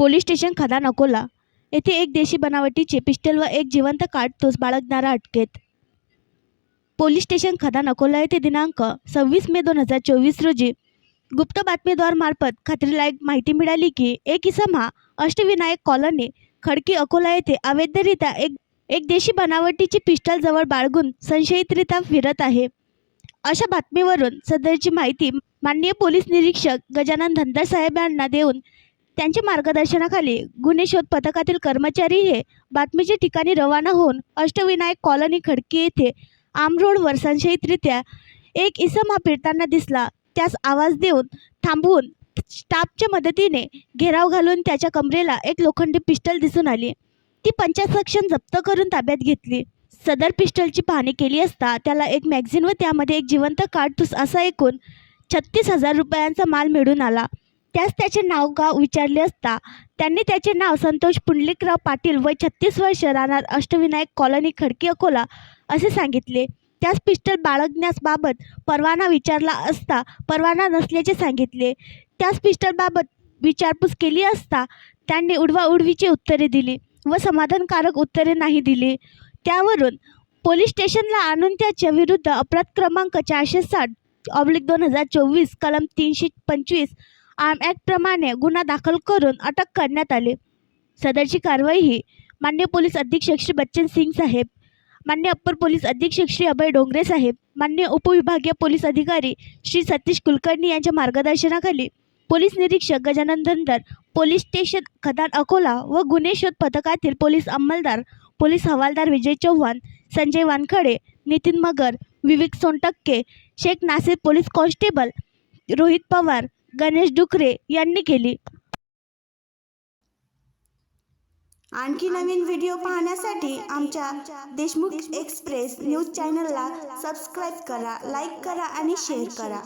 Police station खदान अकोला येथे एक देशी बनावटीचे पिस्टल व एक जिवंत काडतूस बाळगणारा अटकेत। पोलीस स्टेशन खदान अकोला येथे दिनांक 26 मे 2024 रोजी गुप्त बातमीदारामार्फत खात्रीलायक माहिती मिळाली की एक इसम हा अष्टविनायक कॉलनी खडकी अकोला येथे अवैधरित्या एक देशी बनावटीची पिस्टल जवळ बाळगून संशयितरित्या फिरत आहे। अशा बातमीवरून सदरची माहिती माननीय पोलीस निरीक्षक गजानन धनगर साहेब यांना देऊन त्यांच्या मार्गदर्शनाखाली गुन्हे शोध पथकातील कर्मचारी हे बातमीच्या ठिकाणी रवाना होऊन अष्टविनायक कॉलनी खडकी येथे आम रोडवर संशयितरित्या एक इसम हा फिरताना दिसला। त्यास आवाज देऊन थांबवून स्टाफच्या मदतीने घेराव घालून त्याच्या कमरेला एक लोखंडी पिस्टल दिसून आली। ती 50 सेक्शन जप्त करून ताब्यात घेतली। सदर पिस्टलची पाहणी केली असता त्याला एक मॅगझिन व त्यामध्ये एक जिवंत काडतूस असा एकूण 36,000 रुपयांचा माल मिळून आला। त्यास त्याचे नाव गाव विचारले असता त्यांनी त्याचे नाव संतोष पुंडलिकराव पाटील वय 36 वर्ष राहणार अष्टविनायक कॉलनी खडकी अकोला असे सांगितले। त्यास पिस्टल बाळगण्यास बाबत परवाना विचारला असता परवाना नसल्याचे सांगितले। त्यास पिस्टल बाबत विचारपूस केली असता त्यांनी उडवाउडवीची उत्तरे दिली व समाधानकारक उत्तरे नाही दिली। त्यावरून पोलीस स्टेशनला आणून त्याच्या विरुद्ध अपराध क्रमांक 460/2024 कलम 325 आर्म ॲक्ट प्रमाणे गुन्हा दाखल करून अटक करण्यात आली। सदरची कारवाई ही माननीय पोलीस अधीक्षक श्री बच्चन सिंग साहेब, माननीय अप्पर पोलीस अधीक्षक श्री अभय डोंगरे साहेब, माननीय उपविभागीय पोलीस अधिकारी श्री सतीश कुलकर्णी यांच्या मार्गदर्शनाखाली पोलीस निरीक्षक गजानन धनगर, पोलीस स्टेशन खदान अकोला व गुन्हे शोध पथकातील पोलीस अंमलदार पोलीस हवालदार विजय चव्हाण, संजय वानखडे, नितीन मगर, विवेक सोनटक्के, शेख नासिर पोलीस कॉन्स्टेबल, रोहित पवार, गणेश डुकरे यांनी केली। आणखी नवीन व्हिडिओ पाहण्यासाठी आमच्या देशमुख एक्सप्रेस न्यूज चॅनलला सबस्क्राईब करा, लाईक करा आणि शेअर करा।